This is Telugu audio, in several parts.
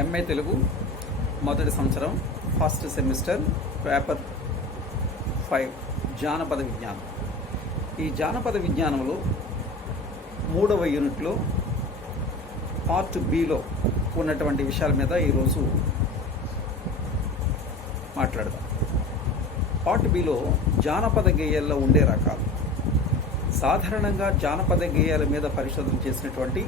ఎంఏ తెలుగు మొదటి సంవత్సరం ఫస్ట్ సెమిస్టర్ పేపర్ 5 జానపద విజ్ఞానం. ఈ జానపద విజ్ఞానంలో 3వ యూనిట్లో పార్ట్ బిలో ఉన్నటువంటి విషయాల మీద ఈరోజు మాట్లాడదాం. పార్ట్ బిలో జానపద గేయాల్లో ఉండే రకాలు. సాధారణంగా జానపద గేయాల మీద పరిశోధన చేసినటువంటి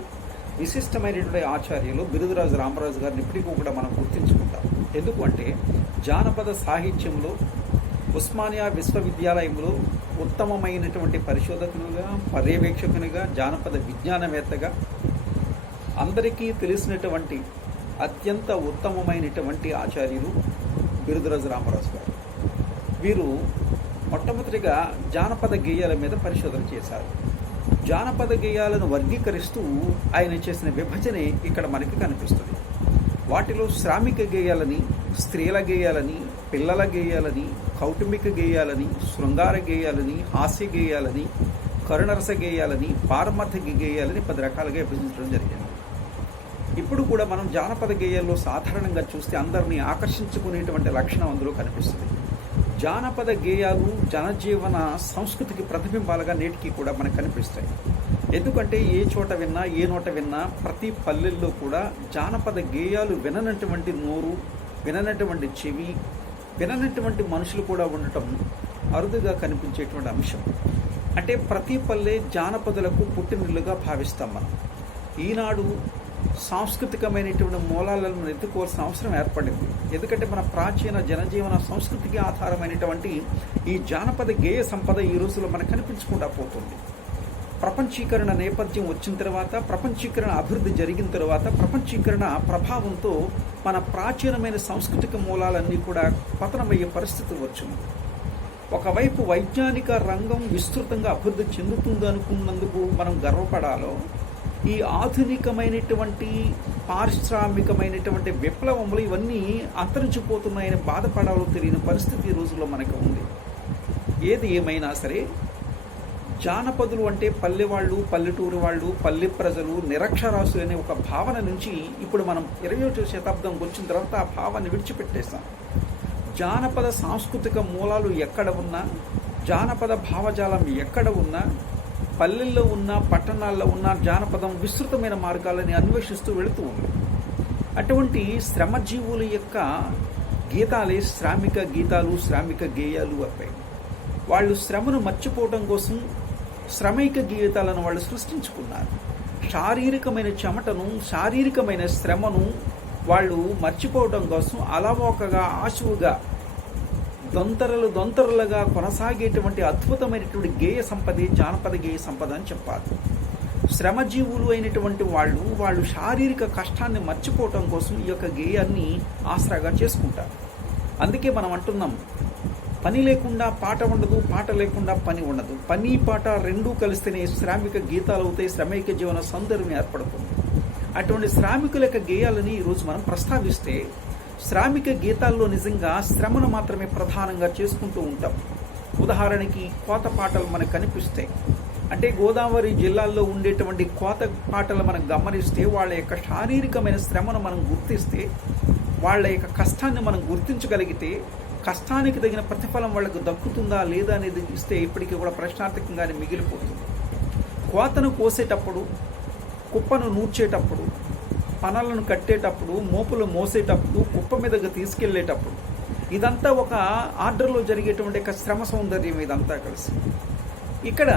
విశిష్టమైనటువంటి ఆచార్యులు బిరుదురాజు రామరాజు గారిని ఇప్పటికీ కూడా మనం గుర్తించుకుంటాం. ఎందుకంటే జానపద సాహిత్యంలో ఉస్మానియా విశ్వవిద్యాలయంలో ఉత్తమమైనటువంటి పరిశోధకునిగా, పర్యవేక్షకునిగా, జానపద విజ్ఞానవేత్తగా అందరికీ తెలిసినటువంటి అత్యంత ఉత్తమమైనటువంటి ఆచార్యులు బిరుదురాజు రామరాజు గారు. వీరు మొట్టమొదటిగా జానపద గేయాల మీద పరిశోధన చేశారు. జానపద గేయాలను వర్గీకరిస్తూ ఆయన చేసిన విభజనే ఇక్కడ మనకి కనిపిస్తుంది. వాటిలో శ్రామిక గేయాలని, స్త్రీల గేయాలని, పిల్లల గేయాలని, కౌటుంబిక గేయాలని, శృంగార గేయాలని, హాస్య గేయాలని, కరుణరస గేయాలని, పారమార్థిక గేయాలని 10 రకాలుగా విభజించడం జరిగింది. ఇప్పుడు కూడా మనం జానపద గేయాల్లో సాధారణంగా చూస్తే అందరినీ ఆకర్షించుకునేటువంటి లక్షణం అందులో కనిపిస్తుంది. జానపద గేయాలు జనజీవన సంస్కృతికి ప్రతిబింబాలుగా నేటికి కూడా మనకు కనిపిస్తాయి. ఎందుకంటే ఏ చోట విన్నా, ఏ నోట విన్నా, ప్రతి పల్లెల్లో కూడా జానపద గేయాలు విననటువంటి నోరు, విననటువంటి చెవి, విననటువంటి మనుషులు కూడా ఉండటం అరుదుగా కనిపించేటువంటి అంశం. అంటే ప్రతి పల్లె జానపదులకు పుట్టినిల్లుగా భావిస్తాం మనం. ఈనాడు సాంస్కృతికమైనటువంటి మూలాలను ఎత్తుకోవాల్సిన అవసరం ఏర్పడింది. ఎందుకంటే మన ప్రాచీన జనజీవన సంస్కృతికి ఆధారమైనటువంటి ఈ జానపద గేయ సంపద ఈ రోజుల్లో మనకు కనిపించకుండా పోతుంది. ప్రపంచీకరణ నేపథ్యం వచ్చిన తర్వాత, ప్రపంచీకరణ అభివృద్ధి జరిగిన తర్వాత, ప్రపంచీకరణ ప్రభావంతో మన ప్రాచీనమైన సాంస్కృతిక మూలాలన్నీ కూడా పతనమయ్యే పరిస్థితి వచ్చింది. ఒకవైపు వైజ్ఞానిక రంగం విస్తృతంగా అభివృద్ధి చెందుతుందనుకున్నందుకు మనం గర్వపడాలో, ఈ ఆధునికమైనటువంటి పారిశ్రామికమైనటువంటి విప్లవములు ఇవన్నీ అంతరించిపోతున్నాయని బాధపడాలో తెలియని పరిస్థితి ఈ రోజుల్లో మనకు ఉంది. ఏది ఏమైనా సరే జానపదులు అంటే పల్లెవాళ్ళు, పల్లెటూరు వాళ్ళు, పల్లె ప్రజలు, నిరక్షరాస్యులు అనే ఒక భావన నుంచి ఇప్పుడు మనం 21వ శతాబ్దంకి వచ్చిన తర్వాత ఆ భావాన్ని విడిచిపెట్టేస్తాం. జానపద సాంస్కృతిక మూలాలు ఎక్కడ ఉన్నా, జానపద భావజాలం ఎక్కడ ఉన్నా, పల్లెల్లో ఉన్న, పట్టణాల్లో ఉన్న జానపదం విస్తృతమైన మార్గాలని అన్వేషిస్తూ వెళుతూ ఉంది. అటువంటి శ్రమజీవుల యొక్క గీతాలే శ్రామిక గీతాలు, శ్రామిక గేయాలు అయ్యాయి. వాళ్ళు శ్రమను మర్చిపోవడం కోసం శ్రమైక గీతాలను వాళ్ళు సృష్టించుకున్నారు. శారీరకమైన చెమటను, శారీరకమైన శ్రమను వాళ్ళు మర్చిపోవడం కోసం అలవోకగా, ఆశువుగా, దొంతరలుగా కొనసాగేటువంటి అద్భుతమైనటువంటి గేయ సంపదే జానపద గేయ సంపద అని చెప్పాలి. శ్రమజీవులు అయినటువంటి వాళ్ళు శారీరక కష్టాన్ని మర్చిపోవటం కోసం ఈ యొక్క గేయాన్ని ఆసరాగా చేసుకుంటారు. అందుకే మనం అంటున్నాం, పని లేకుండా పాట ఉండదు, పాట లేకుండా పని ఉండదు. పని పాట రెండూ కలిస్తేనే శ్రామిక గీతాలు అవుతాయి, శ్రమైక జీవన సౌందర్యం ఏర్పడుతుంది. అటువంటి శ్రామికుల యొక్క గేయాలని ఈరోజు మనం ప్రస్తావిస్తే, శ్రామిక గీతాల్లో నిజంగా శ్రమను మాత్రమే ప్రధానంగా చేసుకుంటూ ఉంటాం. ఉదాహరణకి కోత పాటలు మనకు కనిపిస్తాయి. అంటే గోదావరి జిల్లాల్లో ఉండేటువంటి కోత పాటలు మనం గమనిస్తే, వాళ్ళ యొక్క శారీరకమైన శ్రమను మనం గుర్తిస్తే, వాళ్ళ యొక్క కష్టాన్ని మనం గుర్తించగలిగితే, కష్టానికి తగిన ప్రతిఫలం వాళ్ళకు దక్కుతుందా లేదా అనేది ఇస్తే ఇప్పటికీ కూడా ప్రశ్నార్థకంగానే మిగిలిపోతుంది. కోతను కోసేటప్పుడు, కుప్పను నూర్చేటప్పుడు, పనలను కట్టేటప్పుడు, మోపులు మోసేటప్పుడు, కుప్ప మీదకు తీసుకెళ్లేటప్పుడు, ఇదంతా ఒక ఆర్డర్లో జరిగేటువంటి ఒక శ్రమ సౌందర్యం. ఇదంతా కలిసి ఇక్కడ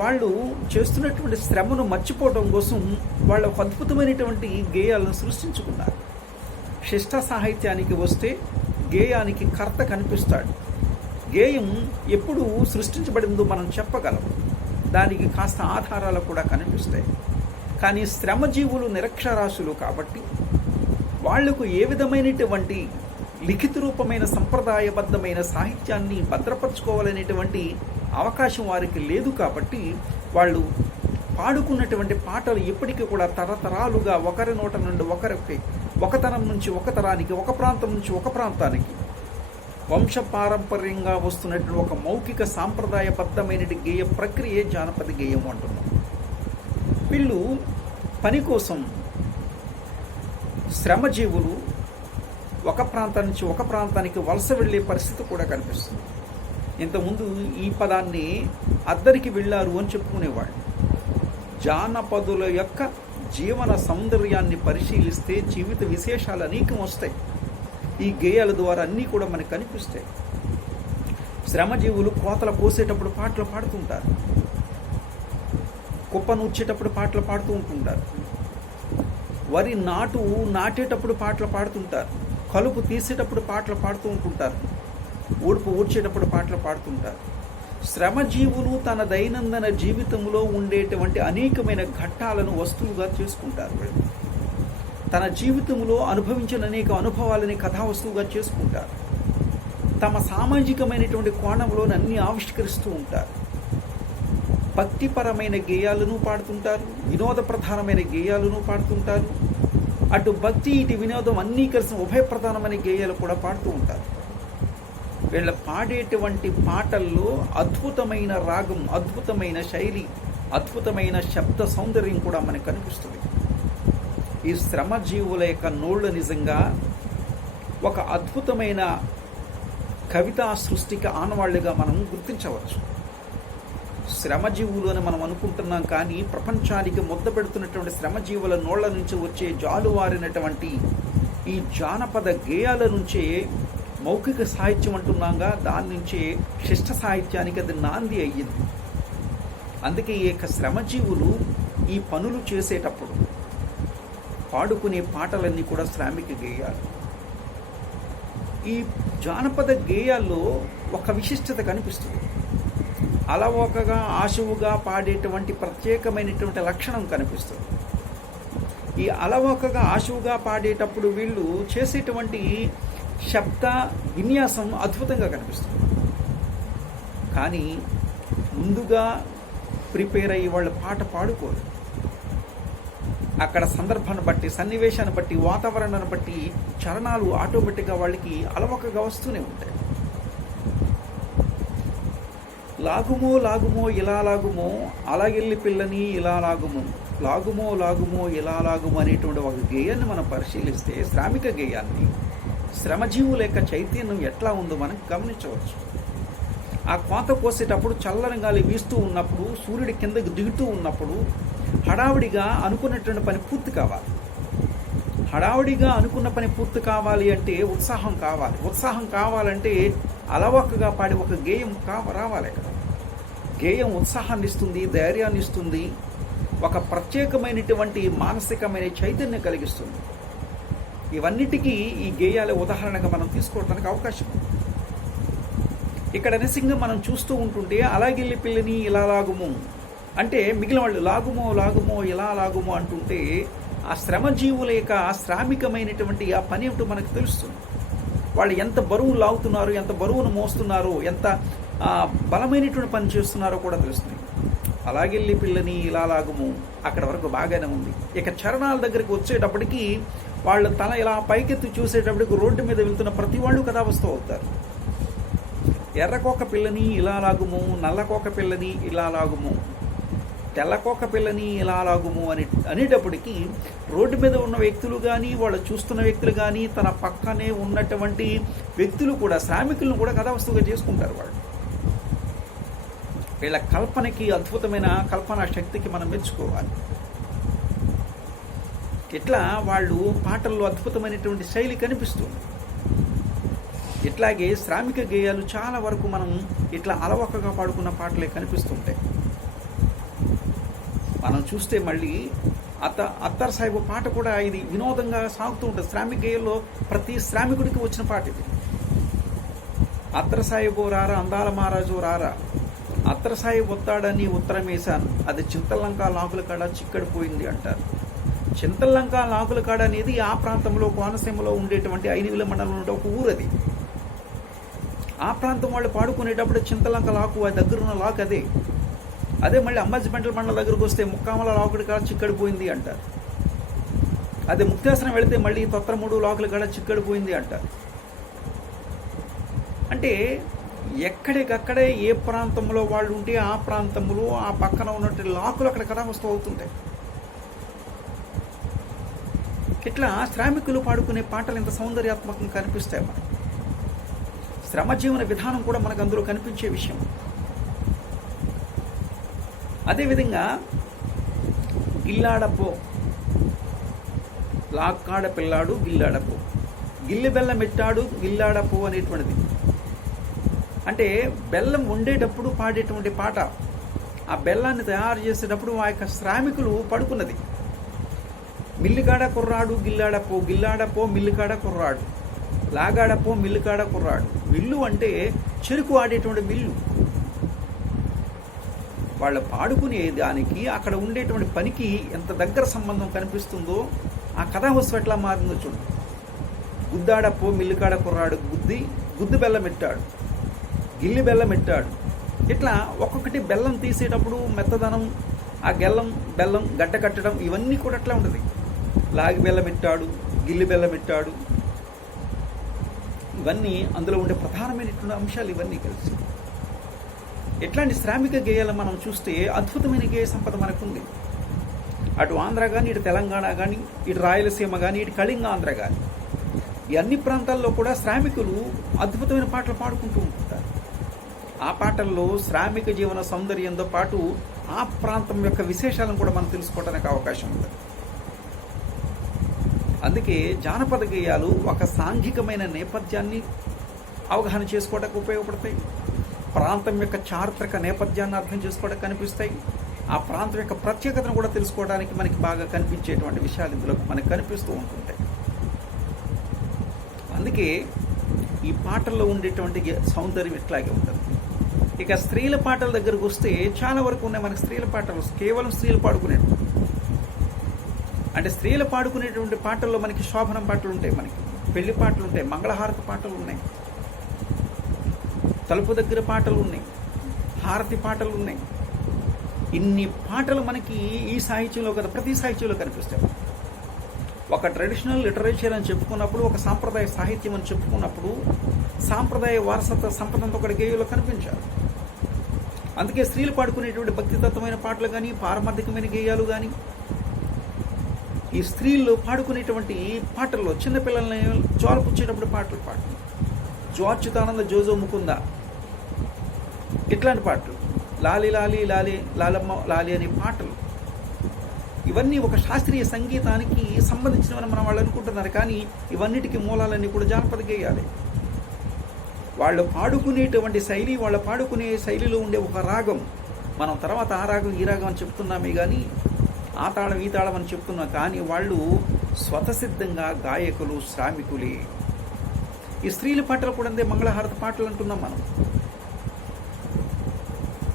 వాళ్ళు చేస్తున్నటువంటి శ్రమను మర్చిపోవడం కోసం వాళ్ళు ఒక అద్భుతమైనటువంటి గేయాలను సృష్టించుకున్నారు. శిష్ట సాహిత్యానికి వస్తే గేయానికి కర్త కనిపిస్తాడు. గేయం ఎప్పుడు సృష్టించబడిందో మనం చెప్పగలం. దానికి కాస్త ఆధారాలు కూడా కనిపిస్తాయి. కానీ శ్రమజీవులు నిరక్షరాస్యులు కాబట్టి వాళ్లకు ఏ విధమైనటువంటి లిఖిత రూపమైన సంప్రదాయబద్ధమైన సాహిత్యాన్ని భద్రపరచుకోవాలనేటువంటి అవకాశం వారికి లేదు. కాబట్టి వాళ్ళు పాడుకున్నటువంటి పాటలు ఇప్పటికీ కూడా తరతరాలుగా ఒకరి నోట నుండి ఒకరికి, ఒక తరం నుంచి ఒక తరానికి, ఒక ప్రాంతం నుంచి ఒక ప్రాంతానికి వంశపారంపర్యంగా వస్తున్నటువంటి ఒక మౌఖిక సాంప్రదాయబద్ధమైన గేయ ప్రక్రియ జానపద గేయం అంటున్నాం. వీళ్ళు పని కోసం శ్రమజీవులు ఒక ప్రాంతం నుంచి ఒక ప్రాంతానికి వలస వెళ్ళే పరిస్థితి కూడా కనిపిస్తుంది. ఇంతకుముందు ఈ పదాన్ని అద్దరికి వెళ్ళారు అని చెప్పుకునేవాళ్ళు. జానపదుల యొక్క జీవన సౌందర్యాన్ని పరిశీలిస్తే జీవిత విశేషాలు అనేకం వస్తాయి. ఈ గేయాల ద్వారా అన్నీ కూడా మనకు కనిపిస్తాయి. శ్రమజీవులు కోతలు కోసేటప్పుడు పాటలు పాడుతుంటారు, కుప్ప నూర్చేటప్పుడు పాటలు పాడుతూ ఉంటుంటారు, వరి నాటేటప్పుడు పాటలు పాడుతుంటారు, కలుపు తీసేటప్పుడు పాటలు పాడుతూ ఉంటుంటారు, ఊడ్పు ఊడ్చేటప్పుడు పాటలు పాడుతుంటారు. శ్రమజీవులు తన దైనందిన జీవితంలో ఉండేటువంటి అనేకమైన ఘట్టాలను వస్తువుగా చేసుకుంటారు. వీళ్ళు తన జీవితంలో అనుభవించిన అనేక అనుభవాలని కథావస్తువుగా చేసుకుంటారు. తమ సామాజికమైనటువంటి కోణంలోని అన్ని ఆవిష్కరిస్తూ ఉంటారు. భక్తిపరమైన గేయాలను పాడుతుంటారు, వినోద ప్రధానమైన గేయాలను పాడుతుంటారు. అటు భక్తి ఇటు వినోదం అన్నీ కలిసిన ఉభయ ప్రధానమైన గేయాలు కూడా పాడుతూ ఉంటారు. వీళ్ళ పాడేటువంటి పాటల్లో అద్భుతమైన రాగం, అద్భుతమైన శైలి, అద్భుతమైన శబ్ద సౌందర్యం కూడా మనకు కనిపిస్తుంది. ఈ శ్రమజీవుల యొక్క నోళ్ళు నిజంగా ఒక అద్భుతమైన కవితా సృష్టికి ఆనవాళ్లుగా మనం గుర్తించవచ్చు. శ్రమజీవులు అని మనం అనుకుంటున్నాం, కానీ ప్రపంచానికి ముద్ద పెడుతున్నటువంటి శ్రమజీవుల నోళ్ల నుంచి వచ్చే జాలువారినటువంటి ఈ జానపద గేయాల నుంచే మౌఖిక సాహిత్యం అంటున్నాగా, దాని నుంచే శిష్ట సాహిత్యానికి అది నాంది అయ్యింది. అందుకే ఈ యొక్క శ్రమజీవులు ఈ పనులు చేసేటప్పుడు పాడుకునే పాటలన్నీ కూడా శ్రామిక గేయాలు. ఈ జానపద గేయాల్లో ఒక విశిష్టత కనిపిస్తుంది. అలవోకగా ఆశువుగా పాడేటువంటి ప్రత్యేకమైనటువంటి లక్షణం కనిపిస్తుంది. ఈ అలవోకగా ఆశువుగా పాడేటప్పుడు వీళ్ళు చేసేటువంటి శబ్ద విన్యాసం అద్భుతంగా కనిపిస్తుంది. కానీ ముందుగా ప్రిపేర్ అయ్యి వాళ్ళు పాట పాడుకోరు. అక్కడ సందర్భాన్ని బట్టి, సన్నివేశాన్ని బట్టి, వాతావరణాన్ని బట్టి చరణాలు ఆటోమేటిక్గా వాళ్ళకి అలవకగా వస్తూనే ఉంటాయి. లాగుమో లాగుమో ఇలా లాగుమో, అలాగెళ్ళి పిల్లని ఇలా లాగుమో, లాగుమో లాగుమో ఇలా లాగుమో అనేటువంటి ఒక గేయాన్ని మనం పరిశీలిస్తే, శ్రామిక గేయాన్ని, శ్రమజీవుల యొక్క చైతన్యం ఎట్లా ఉందో మనం గమనించవచ్చు. ఆ కోత కోసేటప్పుడు చల్లని గాలి వీస్తూ ఉన్నప్పుడు, సూర్యుడి కిందకు దిగుతూ ఉన్నప్పుడు హడావుడిగా అనుకున్నటువంటి పని పూర్తి కావాలి. హడావుడిగా అనుకున్న పని పూర్తి కావాలి అంటే ఉత్సాహం కావాలి. ఉత్సాహం కావాలంటే అలవకగా పాడి ఒక గేయం రావాలి. అక్కడ గేయం ఉత్సాహాన్ని ఇస్తుంది, ధైర్యాన్ని ఇస్తుంది, ఒక ప్రత్యేకమైనటువంటి మానసికమైన చైతన్యం కలిగిస్తుంది. ఇవన్నిటికీ ఈ గేయాల ఉదాహరణగా మనం తీసుకోవడానికి అవకాశం ఉంది. ఇక్కడ నిజంగా మనం చూస్తూ ఉంటుంటే అలాగెళ్ళి పిల్లని ఇలా లాగుము అంటే మిగిలిన వాళ్ళు లాగుమో లాగుమో ఇలా లాగుమో అంటుంటే ఆ శ్రమజీవుల యొక్క శ్రామికమైనటువంటి ఆ పని ఏమిటో మనకు తెలుస్తుంది. వాళ్ళు ఎంత బరువు లాగుతున్నారు, ఎంత బరువును మోస్తున్నారు, ఎంత బలమైనటువంటి పని చేస్తున్నారో కూడా తెలుస్తుంది. అలాగెళ్ళి పిల్లని ఇలా లాగుము అక్కడ వరకు బాగానే ఉంది. ఇక చరణాల దగ్గరికి వచ్చేటప్పటికి వాళ్ళు తల ఇలా పైకెత్తి చూసేటప్పటికి రోడ్డు మీద వెళ్తున్న ప్రతి వాళ్ళు కథావస్తువు అవుతారు. ఎర్రకోక పిల్లని ఇలా లాగుము, నల్లకోక పిల్లని ఇలా లాగుము, తెల్లకోక పిల్లని ఇలా లాగుము అనేటప్పటికీ రోడ్డు మీద ఉన్న వ్యక్తులు కానీ, వాళ్ళు చూస్తున్న వ్యక్తులు కానీ, తన పక్కనే ఉన్నటువంటి వ్యక్తులు కూడా, శ్రామికులను కూడా కథావస్తువుగా చేసుకుంటారు. వాళ్ళు వీళ్ళ కల్పనకి, అద్భుతమైన కల్పనా శక్తికి మనం మెచ్చుకోవాలి. ఇట్లా వాళ్ళు పాటల్లో అద్భుతమైనటువంటి శైలి కనిపిస్తుంది. ఇట్లాగే శ్రామిక గేయాలు చాలా వరకు మనం ఇట్లా అలవకగా పాడుకున్న పాటలే కనిపిస్తుంటాయి. మనం చూస్తే మళ్ళీ అత్తర్ సాహిబు పాట కూడా ఇది వినోదంగా సాగుతూ ఉంటుంది. శ్రామిక గేయాల్లో ప్రతి శ్రామికుడికి వచ్చిన పాట ఇది. అత్తర్ సాహిబు రారా అందాల మహారాజు రారా, అత్తర్ సాహిబు వస్తాడని ఉత్తరం వేశాను, అది చింతలంక లాకుల కాడ చిక్కడిపోయింది అంటారు. చింతలంక లాకుల కాడ అనేది ఆ ప్రాంతంలో కోనసీమలో ఉండేటువంటి ఐనివిల మండలంలో ఉండే ఒక ఊరు. అది ఆ ప్రాంతం వాళ్ళు పాడుకునేటప్పుడు చింతలంక లాకు దగ్గరున్న లాక్ అదే. అదే మళ్ళీ అంబాజీపేట మండలం దగ్గరకు వస్తే ముక్కామల లాకుడి కాడ చిక్కడిపోయింది అంటారు. అదే ముక్తేశ్వరం వెళితే మళ్ళీ తొత్తరమూడు లాకుల కాడ చిక్కడిపోయింది అంటారు. అంటే ఎక్కడికక్కడే ఏ ప్రాంతంలో వాళ్ళు ఉంటే ఆ ప్రాంతంలో ఆ పక్కన ఉన్నటువంటి లాకులు అక్కడ కథావస్తువు అవుతుంటాయి. ఇట్లా శ్రామికులు పాడుకునే పాటలు ఎంత సౌందర్యాత్మకంగా కనిపిస్తాయి మనకి. శ్రమజీవన విధానం కూడా మనకు అందులో కనిపించే విషయం. అదేవిధంగా గిల్లాడపో, లాక్కాడ పిల్లాడు గిల్లాడపో, గిల్లి బెల్లం ఎట్టాడు గిల్లాడపో అనేటువంటిది. అంటే బెల్లం వండేటప్పుడు పాడేటువంటి పాట. ఆ బెల్లాన్ని తయారు చేసేటప్పుడు ఆ యొక్క శ్రామికులు పడుకున్నది. మిల్లికాడ కుర్రాడు గిల్లాడపో, గిల్లాడపో మిల్లికాడ కుర్రాడు, లాగాడపో మిల్లికాడ కుర్రాడు. మిల్లు అంటే చెరుకు ఆడేటువంటి మిల్లు. వాళ్ళు పాడుకునే దానికి అక్కడ ఉండేటువంటి పనికి ఎంత దగ్గర సంబంధం కనిపిస్తుందో ఆ కథావస్తువు ఎట్లా మారిందో చూడు. గుద్దాడపో మిల్లికాడ కుర్రాడు, గుద్ది బెల్లం ఎట్టాడు, గిల్లి బెల్లం ఎట్టాడు. ఇట్లా ఒక్కొక్కటి బెల్లం తీసేటప్పుడు మెత్తదనం, ఆ బెల్లం గడ్డ కట్టడం, ఇవన్నీ కూడా అట్లా ఉంటుంది. లాగి బెల్లం ఎట్టాడు, గిల్లి బెల్లం ఎట్టాడు, ఇవన్నీ అందులో ఉండే ప్రధానమైనటువంటి అంశాలు ఇవన్నీ కలిసి. ఎట్లాంటి శ్రామిక గేయాలు మనం చూస్తే అద్భుతమైన గేయ సంపద మనకుంది. అటు ఆంధ్ర కానీ, ఇటు తెలంగాణ కానీ, ఇటు రాయలసీమ కానీ, ఇటు కళింగాంధ్ర కానీ, ఈ అన్ని ప్రాంతాల్లో కూడా శ్రామికులు అద్భుతమైన పాటలు పాడుకుంటూ ఉంటుంటారు. ఆ పాటల్లో శ్రామిక జీవన సౌందర్యంతో పాటు ఆ ప్రాంతం యొక్క విశేషాలను కూడా మనం తెలుసుకోవడానికి అవకాశం ఉంది. అందుకే జానపద గేయాలు ఒక సాంఘికమైన నేపథ్యాన్ని అవగాహన చేసుకోవడానికి ఉపయోగపడతాయి. ప్రాంతం యొక్క చారిత్రక నేపథ్యాన్ని అర్థం చేసుకోవడానికి కనిపిస్తాయి. ఆ ప్రాంతం యొక్క ప్రత్యేకతను కూడా తెలుసుకోవడానికి మనకి బాగా కనిపించేటువంటి విషయాలు ఇందులో మనకు కనిపిస్తూ ఉంటుంటాయి. అందుకే ఈ పాటల్లో ఉండేటువంటి సౌందర్యం ఇట్లాగే ఉంటుంది. ఇక స్త్రీల పాటల దగ్గరకు వస్తే చాలా వరకు ఉన్నాయి మనకి స్త్రీల పాటలు. కేవలం స్త్రీలు పాడుకునేవి. అంటే స్త్రీలు పాడుకునేటువంటి పాటల్లో మనకి శోభనం పాటలు ఉంటాయి, మనకి పెళ్లి పాటలు ఉంటాయి, మంగళహారతి పాటలు ఉన్నాయి, తలుపు దగ్గర పాటలు ఉన్నాయి, హారతి పాటలు ఉన్నాయి. ఇన్ని పాటలు మనకి ఈ సాహిత్యంలో కదా, ప్రతి సాహిత్యంలో కనిపిస్తాయి. ఒక ట్రెడిషనల్ లిటరేచర్ అని చెప్పుకున్నప్పుడు, ఒక సాంప్రదాయ సాహిత్యం అని చెప్పుకున్నప్పుడు సాంప్రదాయ వారసత్వ సంపదంతో ఒక గేయంలో కనిపించారు. అందుకే స్త్రీలు పాడుకునేటువంటి భక్తితత్వమైన పాటలు కానీ, పారమార్థికమైన గేయాలు కానీ, ఈ స్త్రీలు పాడుకునేటువంటి పాటల్లో చిన్నపిల్లల్ని జోలపుచ్చేటప్పుడు పాటలు పాడటం, జోర్చుతానంద జోజో ముకుంద, ఇట్లాంటి పాటలు, లాలి లాలి లాలి లాలమ్మ లాలి అనే పాటలు, ఇవన్నీ ఒక శాస్త్రీయ సంగీతానికి సంబంధించినవని మనం వాళ్ళు అనుకుంటున్నారు. కానీ ఇవన్నిటికీ మూలాలన్నీ కూడా జానపద గేయాలే. వాళ్ళు పాడుకునేటువంటి శైలి, వాళ్ళు పాడుకునే శైలిలో ఉండే ఒక రాగం, మనం తర్వాత ఆ రాగం ఈ రాగం అని చెప్తున్నామే కానీ, ఆ తాళం ఈ తాళం అని చెప్తున్నాం. కానీ వాళ్ళు స్వతసిద్ధంగా గాయకులు, శ్రామికులే. ఈ స్త్రీల పాటలు కూడా అంతే. మంగళహారతి పాటలు అంటున్నాం మనం,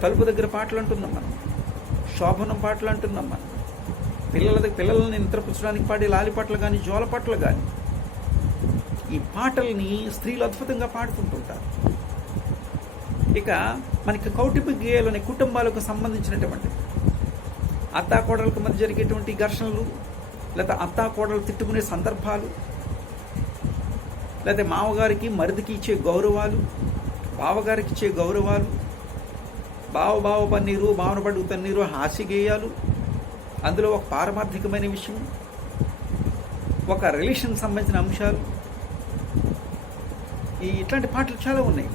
తలుపు దగ్గర పాటలు అంటున్నాం మనం, శోభనం పాటలు అంటున్నాం మనం, పిల్లలని నిద్రపుచ్చడానికి పాడే లాలిపాటలు కానీ, జోలపాటలు కానీ, ఈ పాటల్ని స్త్రీలు అద్భుతంగా పాడుతుంటుంటారు. ఇక మనకి కౌటుంబిక గేయాలు అనే కుటుంబాలకు సంబంధించినటువంటి అత్తాకోడలకు మధ్య జరిగేటువంటి ఘర్షణలు, లేదా అత్తాకోడలు తిట్టుకునే సందర్భాలు, లేదా మామగారికి మరిదికి ఇచ్చే గౌరవాలు, బావగారికి ఇచ్చే గౌరవాలు, బావ పన్నీరు, బావన పడుగు తన్నీరు, హాస్య గేయాలు, అందులో ఒక పారమార్థికమైన విషయం, ఒక రిలేషన్ సంబంధించిన అంశాలు, ఇట్లాంటి పాటలు చాలా ఉన్నాయి.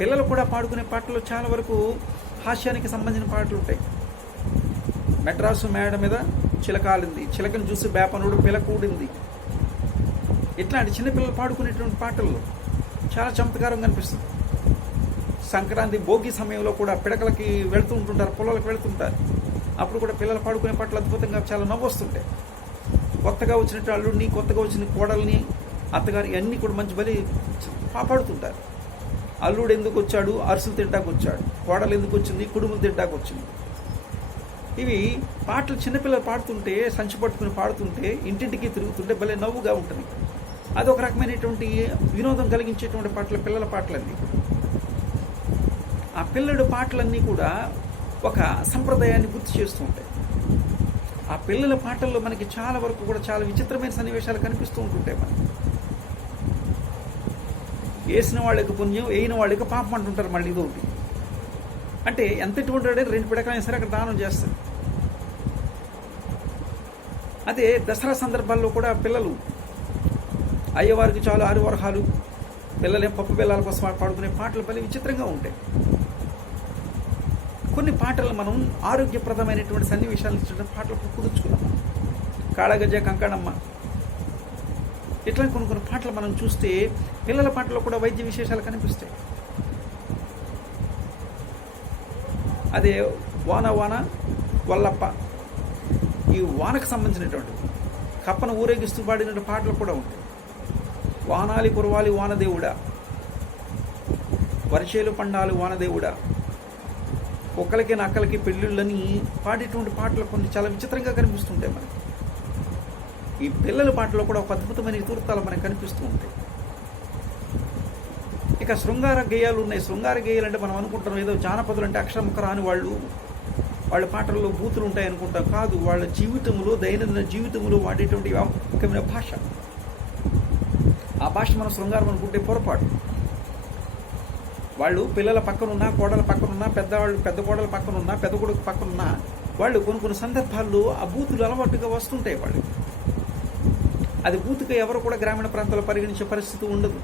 పిల్లలు కూడా పాడుకునే పాటలు చాలా వరకు హాస్యానికి సంబంధించిన పాటలు ఉంటాయి. మెడ్రాసు మేడ మీద చిలకాలింది, చిలకను చూసి బేపనుడు పిలకూడింది, ఇట్లాంటి చిన్నపిల్లలు పాడుకునేటువంటి పాటల్లో చాలా చమత్కారం కనిపిస్తుంది. సంక్రాంతి భోగి సమయంలో కూడా పిడకలకి వెళుతూ ఉంటుంటారు, పొలాలకు వెళుతుంటారు. అప్పుడు కూడా పిల్లలు పాడుకునే పాటలు అద్భుతంగా చాలా నవ్వొస్తుంటాయి. కొత్తగా వచ్చినట్టు అల్లుడిని, కొత్తగా వచ్చిన కోడల్ని, అత్తగారి అన్నీ కూడా మంచి బలి పాడుతుంటారు. అల్లుడు ఎందుకు వచ్చాడు, అరుసులు తింటాకు వచ్చాడు, కోడలు ఎందుకు వచ్చింది, కుడుములు తింటాకు వచ్చింది. ఇవి పాటలు చిన్నపిల్లలు పాడుతుంటే, సంచి పట్టుకుని పాడుతుంటే, ఇంటింటికి తిరుగుతుంటే భలే నవ్వుగా ఉంటుంది. అది ఒక రకమైనటువంటి వినోదం కలిగించేటువంటి పాటలు, పిల్లల పాటలన్నీ. ఆ పిల్లడు పాటలన్నీ కూడా ఒక సంప్రదాయాన్ని గుర్తు చేస్తూ ఉంటాయి. ఆ పిల్లల పాటల్లో మనకి చాలా వరకు కూడా చాలా విచిత్రమైన సన్నివేశాలు కనిపిస్తూ ఉంటుంటాయి. మనకి వేసిన వాళ్ళకి పుణ్యం, వేయిన వాళ్ళకి పాపం అంటుంటారు. మళ్ళీ ఇది ఒకటి అంటే ఎంతటి ఉంటాడే 2 పిడకలైనా సరే అక్కడ దానం చేస్తారు. అదే దసరా సందర్భాల్లో కూడా పిల్లలు అయ్యవారికి చాలు 6 వరహాలు, పిల్లలే పప్పు బెల్లాల కోసం పాడుకునే పాటలు భలే విచిత్రంగా ఉంటాయి. కొన్ని పాటలు మనం ఆరోగ్యప్రదమైనటువంటి సన్నివేశాలను ఇచ్చిన పాటలు కుదుర్చుకున్నాం. కాళగజ్జ కంకణమ్మ ఇట్లా కొన్ని పాటలు మనం చూస్తే పిల్లల పాటల్లో కూడా వైద్య విశేషాలు కనిపిస్తాయి. అదే వాన వాన వల్లప్ప, ఈ వానకు సంబంధించినటువంటి కప్పను ఊరేగిస్తూ పాడిన పాటలు కూడా ఉంటాయి. వానాలి కురవాలి వానదేవుడా, వర్షేలు పండాలి వానదేవుడా, కుక్కలకి నక్కలకి పెళ్ళిళ్ళని పాడేటువంటి పాటలు కొన్ని చాలా విచిత్రంగా కనిపిస్తుంటాయి మనకి. ఈ పిల్లల పాటలో కూడా ఒక అద్భుతమైన ఇతుర్తాలు మనకు కనిపిస్తూ ఉంటాయి. ఇక శృంగార గేయాలు ఉన్నాయి. శృంగార గేయాలు అంటే మనం అనుకుంటాం ఏదో జానపదులు అంటే అక్షరముఖ రాని వాళ్ళ పాటల్లో బూతులు ఉంటాయి అనుకుంటాం. కాదు, వాళ్ళ జీవితంలో, దైనందిన జీవితంలో వాడేటువంటి ముఖ్యమైన భాష. ఆ భాష మనం శృంగారం అనుకుంటే పొరపాటు. వాళ్ళు పిల్లల పక్కనున్నా, కోడల పక్కనున్నా, పెద్ద కోడల పక్కనున్నా, పెద్ద కొడుకు పక్కనున్నా వాళ్ళు కొన్ని సందర్భాల్లో ఆ బూతులు అలవాటుగా వస్తుంటాయి వాళ్ళు. అది బూతుగా ఎవరు కూడా గ్రామీణ ప్రాంతాల్లో పరిగణించే పరిస్థితి ఉండదు.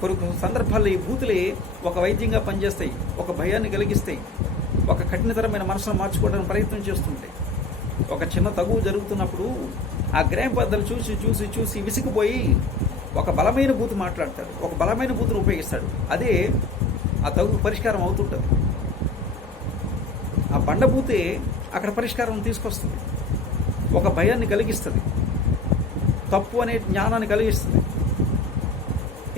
కొన్ని సందర్భాల్లో ఈ బూతులే ఒక వైద్యంగా పనిచేస్తాయి, ఒక భయాన్ని కలిగిస్తాయి, ఒక కఠినతరమైన మనసును మార్చుకోవడానికి ప్రయత్నం చేస్తుంటాయి. ఒక చిన్న తగువు జరుగుతున్నప్పుడు ఆ గ్రామ పెద్దలు చూసి విసిగిపోయి ఒక బలమైన బూతు మాట్లాడతాడు, ఒక బలమైన బూతును ఉపయోగిస్తాడు. అదే ఆ తగువు పరిష్కారం అవుతుంటుంది. ఆ బండబూతే అక్కడ పరిష్కారం తీసుకొస్తుంది, ఒక భయాన్ని కలిగిస్తుంది, తప్పు అనే జ్ఞానాన్ని కలిగిస్తుంది.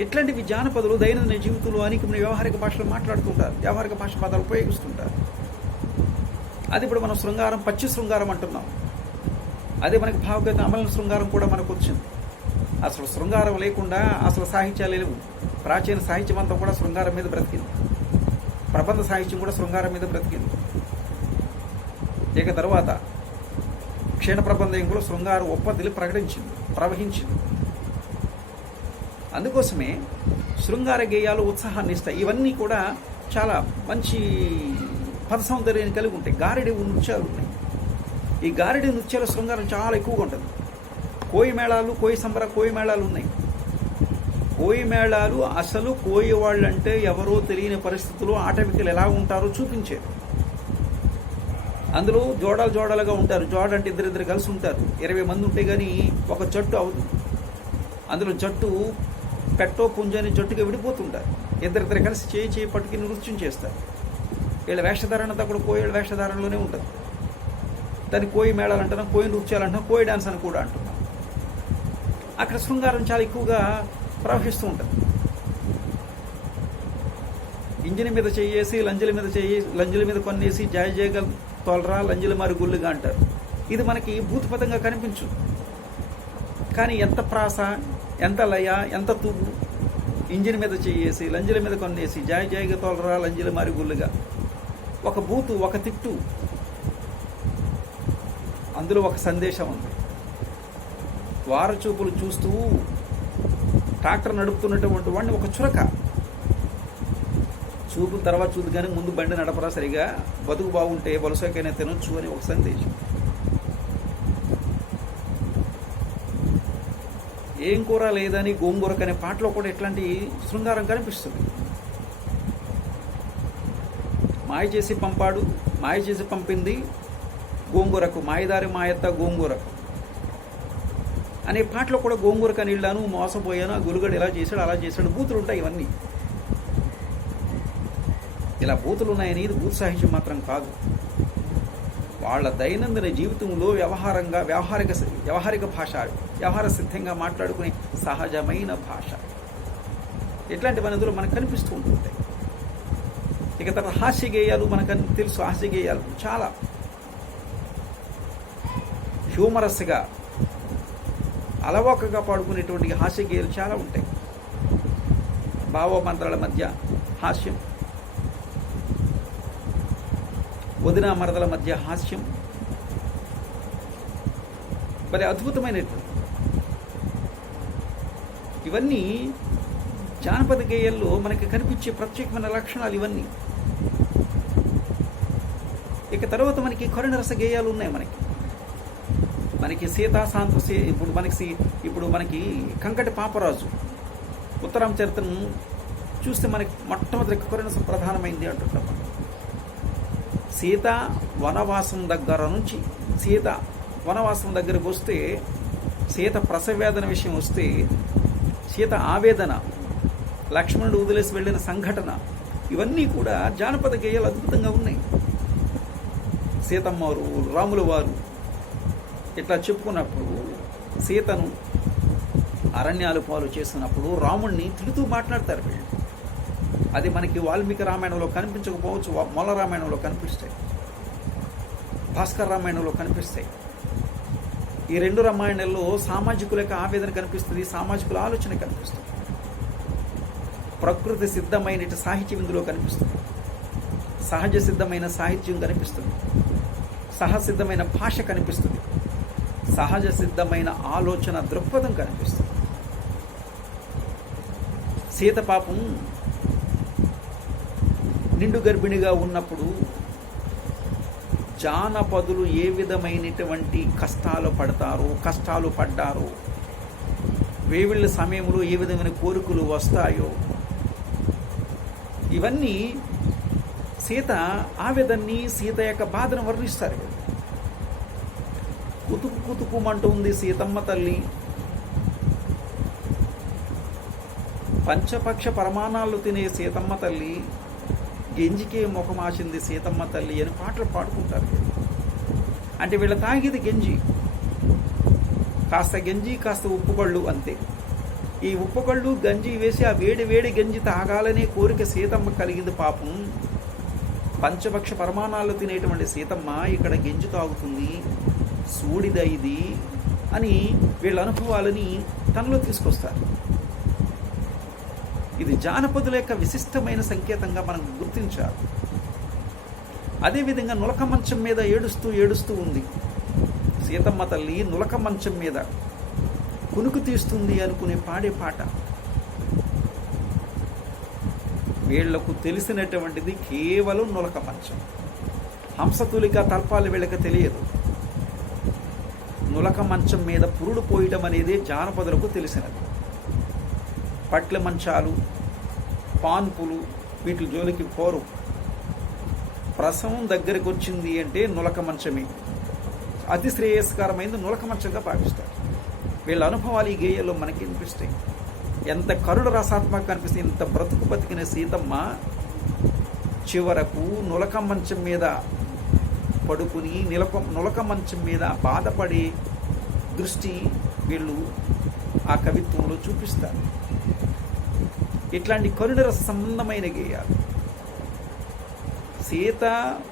ఇట్లాంటివి జానపదులు దైనందిన జీవితంలో అనేకమైన వ్యవహారిక భాషలు మాట్లాడుతుంటారు, వ్యవహారిక భాష పదాలు ఉపయోగిస్తుంటారు. అది ఇప్పుడు మనం శృంగారం, పచ్చి శృంగారం అంటున్నాం. అదే మనకి భావగత అమల శృంగారం కూడా మనకు వచ్చింది. అసలు శృంగారం లేకుండా అసలు సాహిత్యాలు లేవు. ప్రాచీన సాహిత్యం అంతా కూడా శృంగారం మీద బ్రతికింది. ప్రబంధ సాహిత్యం కూడా శృంగారం మీద బ్రతికింది. ఇక తర్వాత క్షీణ ప్రబంధంలో శృంగారం ఒప్పందిలు ప్రవహించింది. అందుకోసమే శృంగార గేయాలు ఉత్సాహాన్ని ఇస్తాయి. ఇవన్నీ కూడా చాలా మంచి పద సౌందర్యాన్ని కలిగి ఉంటాయి. గారిడి నృత్యాలు ఉన్నాయి. ఈ గారిడి నృత్యాల శృంగారం చాలా ఎక్కువగా ఉంటుంది. కోయి మేళాలు ఉన్నాయి. కోయి మేళాలు అసలు కోయి వాళ్ళంటే ఎవరో తెలియని పరిస్థితుల్లో ఆటవికలు ఎలా ఉంటారో చూపించేది. అందులో జోడాలుగా ఉంటారు. జోడ అంటే ఇద్దరిద్దరు కలిసి ఉంటారు. 20 మంది ఉంటే కానీ ఒక జట్టు అవుతుంది. అందులో జట్టు పెట్టో పుంజని జట్టుగా విడిపోతుంటారు. ఇద్దరిద్దరు కలిసి చేయి పట్టుకుని నృత్యం చేస్తారు. వీళ్ళ వేషధారణ అంతా కూడా కోయి వేషధారణలోనే ఉంటుంది. దాన్ని కోయి మేళాలు అంటున్నాం, కోయి నృత్యాలు అంటున్నాం, కోయి డాన్స్ అని కూడా అంటున్నాం. అక్కడ శృంగారం చాలా ఎక్కువగా ప్రవహిస్తూ ఉంటుంది. ఇంజిన్ మీద చేయేసి లంజుల మీద కొన్నేసి జాయగా తోలరా లంజుల మారి గుళ్ళుగా అంటారు. ఇది మనకి భూతపదంగా కనిపించు, కానీ ఎంత ప్రాస, ఎంత లయ, ఎంత తూగు. ఇంజిన్ మీద చేయేసి లంజుల మీద కొన్నేసి జాయగా తోలరా లంజుల మారి గుళ్ళుగా. ఒక బూతు, ఒక తిట్టు, అందులో ఒక సందేశం ఉంది. వారచూపులు చూస్తూ ట్రాక్టర్ నడుపుతున్నటువంటి వాడిని ఒక చురక చూపు తర్వాత చూపు, కానీ ముందు బండి నడపరా, సరిగా బతుకు బాగుంటే బలుసకైనా తినొచ్చు అని ఒక సందేశం. ఏం కూర లేదని గోంగూరకు అనే పాటలో కూడా ఇట్లాంటి శృంగారం కనిపిస్తుంది. మాయ చేసి పంపాడు, మాయ చేసి పంపింది గోంగూరకు, మాయదారి మాయత్త గోంగూరకు అనే పాటలో కూడా గోంగూరకు అని వెళ్ళాను, మోసపోయాను, గురుగడు ఇలా చేశాడు అలా చేశాడు, బూతులు ఉంటాయి. ఇవన్నీ ఇలా బూతులు ఉన్నాయని ఇది భూత సాహిత్యం మాత్రం కాదు. వాళ్ళ దైనందిన జీవితంలో వ్యవహారిక భాష, వ్యవహార సిద్ధంగా మాట్లాడుకునే సహజమైన భాష. ఇట్లాంటివన్నీ అందులో మనకు కనిపిస్తూ ఉంటుంటాయి. ఇక తర్వాత హాస్య గేయాలు మనకు తెలుసు. హాస్య గేయాలు చాలా హ్యూమరస్గా అలవోకగా పాడుకునేటువంటి హాస్య గేయాలు చాలా ఉంటాయి. భావమంత్రాల మధ్య హాస్యం, వదిన మరదల మధ్య హాస్యం, మరి అద్భుతమైనటువంటి ఇవన్నీ జానపద గేయాల్లో మనకి కనిపించే ప్రత్యేకమైన లక్షణాలు ఇవన్నీ. ఇక తర్వాత మనకి కరుణరస గేయాలు ఉన్నాయి. మనకి మనకి ఇప్పుడు మనకి కంకటి పాపరాజు ఉత్తరాం చరిత్రను చూస్తే మనకి మొట్టమొదటి కొరణ ప్రధానమైంది అంటుంటాం. సీత వనవాసం దగ్గరకు వస్తే, సీత ప్రసవేదన విషయం వస్తే, సీత ఆవేదన, లక్ష్మణుడు వదిలేసి వెళ్ళిన సంఘటన, ఇవన్నీ కూడా జానపద గేయాలు అద్భుతంగా ఉన్నాయి. సీతమ్మ వారు, రాముల వారు ఇట్లా చెప్పుకున్నప్పుడు, సీతను అరణ్యాలు పాలు చేసినప్పుడు రాముణ్ణి తిడుతూ మాట్లాడతారు వీళ్ళు. అది మనకి వాల్మీకి రామాయణంలో కనిపించకపోవచ్చు, మొల రామాయణంలో కనిపిస్తాయి, భాస్కర్ రామాయణంలో కనిపిస్తాయి. ఈ రెండు రామాయణాల్లో సామాజికుల యొక్క ఆవేదన కనిపిస్తుంది, సామాజికుల ఆలోచన కనిపిస్తుంది. ప్రకృతి సిద్ధమైన సాహిత్యం ఇందులో కనిపిస్తుంది, సహజ సిద్ధమైన సాహిత్యం కనిపిస్తుంది, సహసిద్ధమైన భాష కనిపిస్తుంది, సహజ సిద్ధమైన ఆలోచన దృక్పథం కనిపిస్తుంది. సీత పాపం నిండు గర్భిణిగా ఉన్నప్పుడు జానపదులు ఏ విధమైనటువంటి కష్టాలు పడ్డారో, వేవిళ్ళ సమయంలో ఏ విధమైన కోరికలు వస్తాయో, ఇవన్నీ సీత ఆవేదన్ని, సీత యొక్క బాధను వర్ణిస్తారు. కుతుకుమంటుంది సీతమ్మ తల్లి, పంచపక్ష పరమాణాలు తినే సీతమ్మ తల్లి, గెంజికే ముఖమాచింది సీతమ్మ తల్లి అని పాటలు పాడుకుంటారు. అంటే వీళ్ళ తాగేది గంజి, కాస్త గంజి కాస్త ఉప్పుకళ్ళు అంతే. ఈ ఉప్పుకళ్ళు గంజి వేసి ఆ వేడి గంజి తాగాలనే కోరిక సీతమ్మ కలిగింది. పాపం పంచపక్ష పరమాణాలు తినేటువంటి సీతమ్మ ఇక్కడ గంజి తాగుతుంది, సూడిద ఇది అని వీళ్ళ అనుభవాలని తనలో తీసుకొస్తారు. ఇది జానపదుల యొక్క విశిష్టమైన సంకేతంగా మనం గుర్తించాలి. అదేవిధంగా నులక మంచం మీద ఏడుస్తూ ఉంది సీతమ్మ తల్లి. నులక మంచం మీద కునుకు తీస్తుంది అనుకునే పాడే పాట. వీళ్లకు తెలిసినటువంటిది కేవలం నులక మంచం. హంసతులిక తల్పాలు వీళ్ళకి తెలియదు. నులక మంచం మీద పురుడు పోయటం అనేది జానపదులకు తెలిసినది. పట్ల మంచాలు, పాన్పులు వీటి జోలికి పోరు. ప్రసవం దగ్గరికి వచ్చింది అంటే నులక మంచమే అతి శ్రేయస్కరమైనది, నులక మంచంగా భావిస్తారు. వీళ్ళ అనుభవాలు ఈ గేయాల్లో మనకి అనిపిస్తాయి. ఎంత కరుణ రసాత్మకంగా అనిపిస్తుంది. ఇంత బ్రతుకు బతికిన సీతమ్మ చివరకు నులక మంచం మీద పడుకుని నులక మంచం మీద బాధపడే దృష్టి వీళ్ళు ఆ కవిత్వంలో చూపిస్తారు. ఇట్లాంటి కరుణ రస సంబంధమైన గేయాలు. సీత